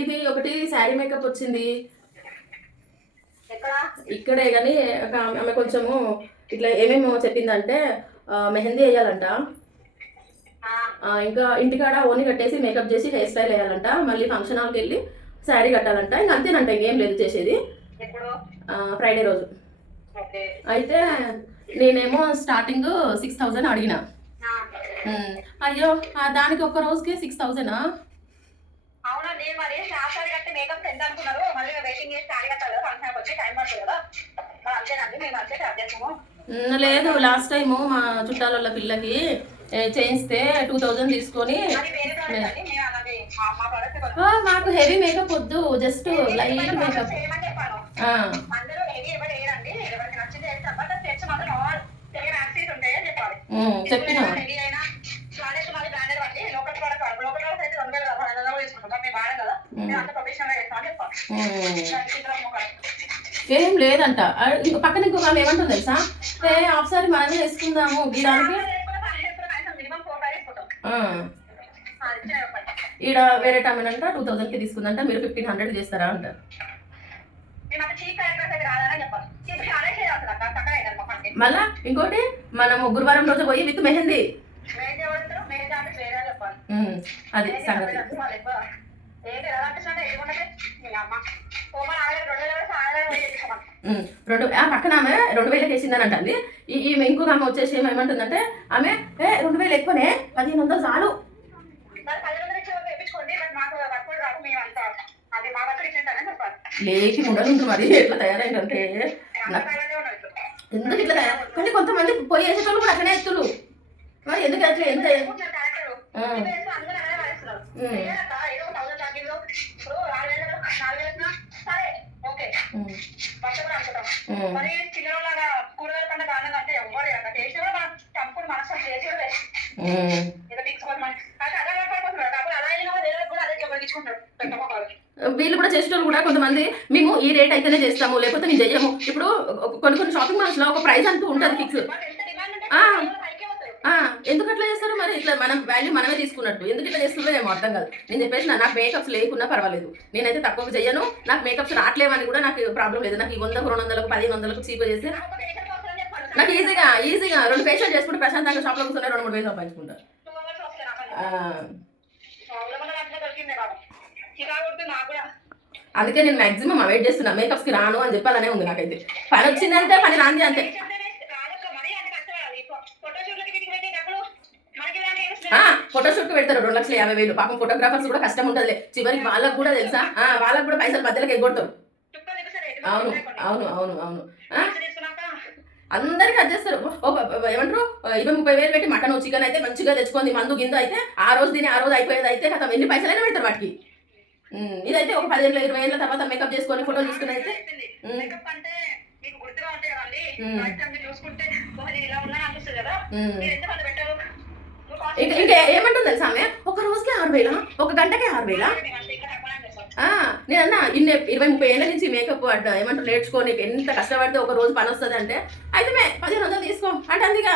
ఇది ఒకటి శారీ మేకప్ వచ్చింది ఎక్కడ ఇక్కడే, కానీ ఆమె కొంచెము ఇట్లా ఏమేమో చెప్పిందంటే మెహందీ వేయాలంట, ఇంకా ఇంటికాడ ఓని కట్టేసి మేకప్ చేసి హెయిర్ స్టైల్ వేయాలంట, మళ్ళీ ఫంక్షన్ హాల్కి వెళ్ళి శారీ కట్టాలంట, ఇంకా అంతేనంట, ఇంకేం లేదు చేసేది. ఫ్రైడే రోజు. అయితే నేనేమో స్టార్టింగ్ 6000 అడిగిన. అయ్యో దానికి ఒక్క రోజుకి 6000. అవునండి, మరి హాఫ్ సారీ కట్టి మేకప్ ఎంత అనుకున్నారు? మళ్ళీ వెయిటింగ్ చేసి సారీ కట్టాలి కదా, ఫంక్షన్ వచ్చి టైం పడుతుంది కదా. అంతేనండి, మేము అంతే చేస్తాము. లేదు, లాస్ట్ టైము మా చుట్టాల పిల్లకి చేయిస్తే 2000 తీసుకొని, మాకు హెవీ మేకప్ వద్దు, జస్ట్ లైట్ మేకప్. చెప్పిన ఏం లేదంట. పక్కన ఇంకొక ఆమె ఏమంటుంది తెలుసా, హాఫ్ సారీ మనమే వేసుకుందాము గీడానికి. ఈడ వేరే టైం అంట 2000కి తీసుకుందంట, మీరు 1500 చేస్తారా అంట. మళ్ళా ఇంకోటి, మనము గురువారం రోజు పోయి విత్ మెహందీ, అది సంగతి. పక్కన ఆమె 2000 వేసిందని అంటుంది. ఈమె ఇంకొక ఆమె వచ్చేసి ఏమంటుందంటే, ఆమె 2000 ఎక్కువనే, 1500 చాలు. లేచి ఉండదు మరి, ఎట్లా తయారైందంటే ఎందుకు ఇట్లా తయారు. కానీ కొంతమంది పోయి వేసేటోళ్ళు కూడా అట్లనే ఎత్తులు, మరి ఎందుకు అట్లా ఎంత వీళ్ళు కూడా చేసేటోళ్ళు కూడా కొంతమంది, మేము ఈ రేట్ అయితేనే చేస్తాము, లేకపోతే మేము చెయ్యము. ఇప్పుడు కొన్ని షాపింగ్ మాల్స్ లో ఒక ప్రైస్ అంటూ ఉంటుంది ఫిక్స్. ఎందుకు అట్లా చేస్తారు మరి? ఇట్లా మనం వాల్యూ మనమే తీసుకున్నట్టు ఎందుకు ఇట్లా చేస్తుందో ఏమో అర్థం కాదు. నేను చెప్పేసి నాకు మేకప్స్ లేకున్నా పర్వాలేదు, నేనైతే తక్కువ చెయ్యను. నాకు మేకప్స్ రావట్లేవని కూడా నాకు ప్రాబ్లం లేదు. నాకు ఈ 100, 200, 1500 చీప్ చేస్తే నాకు ఈజీగా 2 ఫేషియల్ చేసుకుంటే ప్రశాంతంగా షాప్లో కూర్చొని 2-3 వేలు సంపాదించుకుంటా. అందుకే నేను మాక్సిమం అవాయిడ్ చేస్తున్నా, మేకప్స్కి రాను అని చెప్పాలనే ఉంది నాకైతే. పని వచ్చిందంటే పని రాంది అంతే. ఫోటోషూట్ పెడతారు 2,50,000. పాపం ఫోటోగ్రాఫర్స్ కూడా కష్టం ఉంటుంది చివరికి, వాళ్ళకు కూడా తెలుసా, వాళ్ళకు కూడా పైసలు మధ్యలోకి ఎగ్గొడతారు. అవును అవును అవును అవును అందరికి అది చేస్తారు. ఏమంటారు, 20-30,000 పెట్టి మటన్ చికెన్ అయితే మంచిగా తెచ్చుకుంది, మందు గిందు అయితే ఆ రోజు అయిపోయేది అయితే కథ ఎన్ని పైసలైనా పెడతారు వాటికి. ఇదైతే ఒక 15,000-20,000 తర్వాత మేకప్ చేసుకొని ఫోటో తీసుకుని అయితే ఇంకా ఏమంటుంది తెలుసా ఆమె, ఒక రోజుకి 6,000, ఒక గంటకి 6,000. నేనన్నా 20-30 ఏళ్ళ నుంచి మేకప్ ఏమంటారు నేర్చుకోని ఎంత కష్టపడితే ఒక రోజు పని వస్తుంది అంటే, అయితే 1500 తీసుకో అంటే అందుకే